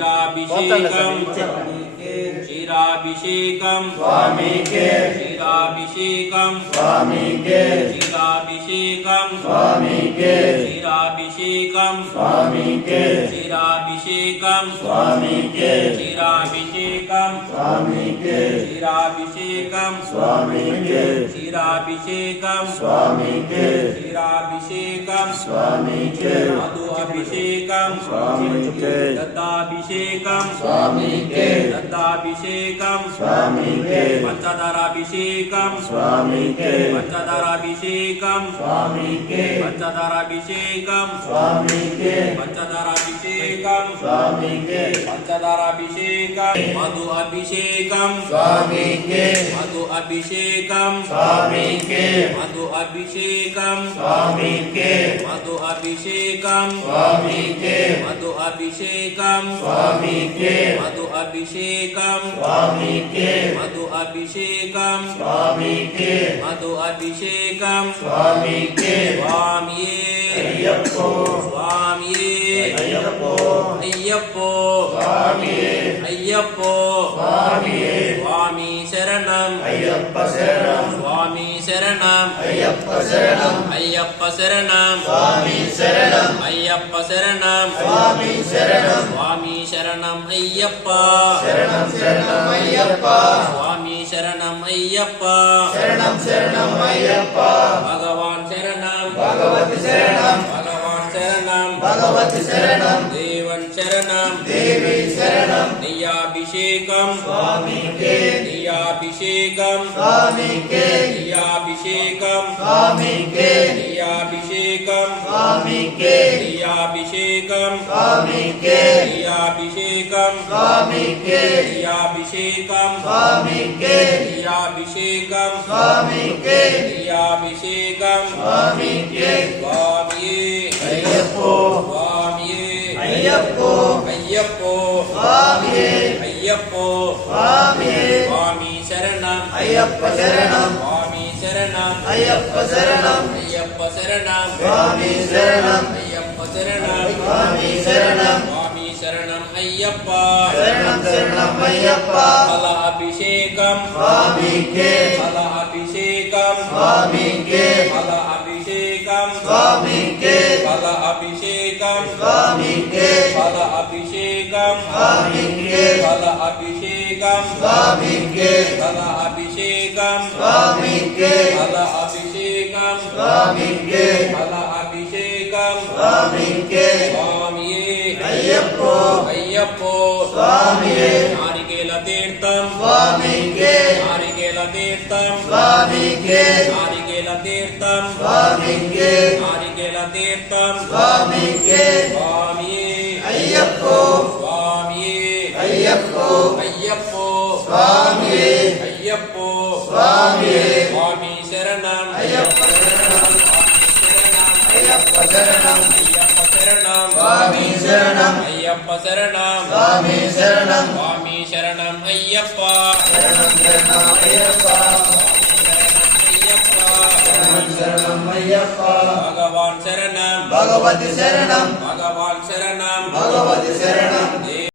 క్షీరాభిషేకం క్షీరాభిషేకం స్వామికే క్షీరాభిషేకం స్వామికే క్షీరాభిషేకం స్వామికే క్షీరాభిషేకం స్వామికే క్షీరాభిషేకం స్వామికే క్షీరాభిషేకం స్వామికే క్షీరాభిషేకం స్వామికే క్షీరాభిషేకం స్వామికే క్షీరాభిషేకం స్వామికే మధు అభిషేకం స్వామికే దత్తాభిషేకం స్వామికే దత్తాభిషేకం స్వామికే పంచదారాభిషేకం స్వామికే పంచదారాభిషేకం స్వామికే పంచదారాభిషేకం స్వామికే పంచదారాభిషేకం స్వామికే పంచదారాభిషేకం మధు అభిషేకం స్వామికే మధు అభిషేకం స్వామికే మధు అభిషేకం స్వామికే మధు అభిషేకం స్వామికే మధు అభిషేకం స్వామికే మధు అభిషేకం స్వామికే మధు అభిషేకం స్వామికే మధు అభిషేకం స్వామికే స్వామియే అయ్యప్పో స్వామియే అయ్యప్పో అయ్యప్పో స్వామియే అయ్యప్పో స్వామియే స్వామి శరణం అయ్యప్ప శరణం స్వామి శరణం అయ్యప్ప శరణం అయ్యప్ప శరణం స్వామి శరణం అయ్యప్ప శరణం స్వామి శరణం స్వామి శరణం అయ్యప్ప శరణం శరణం అయ్యప్ప స్వామి శరణం అయ్యప్ప శరణం శరణం అయ్యప్ప భగవాన్ శరణం భగవతి శరణం భగవాన్ శరణం భగవతి శరణం దేవన్ శరణం దేవి శరణం నెయ్యాభిషేకం స్వామికే నెయ్యాభిషేకం స్వామికే నెయ్యాభిషేకం స్వామికే నెయ్యాభిషేకం స్వామికే నెయ్యాభిషేకం స్వామికే నెయ్యాభిషేకం స్వామికే నెయ్యాభిషేకం స్వామికే నెయ్యాభిషేకం స్వామికే నెయ్యాభిషేకం స్వామికే స్వామియే అయ్యప్పో స్వామియే అయ్యప్పో అయ్యప్పో స్వామియే అయ్యప్పో స్వామియే స్వామి శరణం అయ్యప్ప శరణం స్వామి శరణం అయ్యప్ప శరణం అయ్యప్ప శరణం స్వామి శరణం అయ్యప్ప శరణం స్వామి శరణం స్వామి శరణం అయ్యప్ప శరణం శరణం అయ్యప్ప ఫల అభిషేకం స్వామికే ఫల అభిషేకం స్వామికే ఫల అభిషేకం స్వామికే ఫల అభిషేకం స్వామికే ఫల అభిషేకం స్వామికే ఫల అభిషేకం స్వామికే ఫల అభిషేకం స్వామికే ఫల అభిషేకం స్వామికే ఫల అభిషేకం స్వామికే స్వామియే అయ్యప్పో అయ్యప్పో స్వామియే నారికేల తీర్థం స్వామికే నారికేల తీర్థం స్వామికే నారికేల తీర్థం స్వామికే నారికేల తీర్థం స్వామికే స్వామియే అయ్యప్పో స్వామియే అయ్యప్పో అయ్యప్పో స్వామియే అయ్యప్పో స్వామియే స్వామి శరణం అయ్యప్ప శరణం అయ్యప్ప శరణం అయ్యప్ప శరణం స్వామి శరణం అయ్యప్ప శరణం స్వామి శరణం స్వామి శరణం అయ్యప్ప శరణం శరణం అయ్యప్ప అయ్యప్ప శరణం శరణం అయ్యప్ప భగవాన్ శరణం భగవతి శరణం భగవాన్ శరణం భగవతి శరణం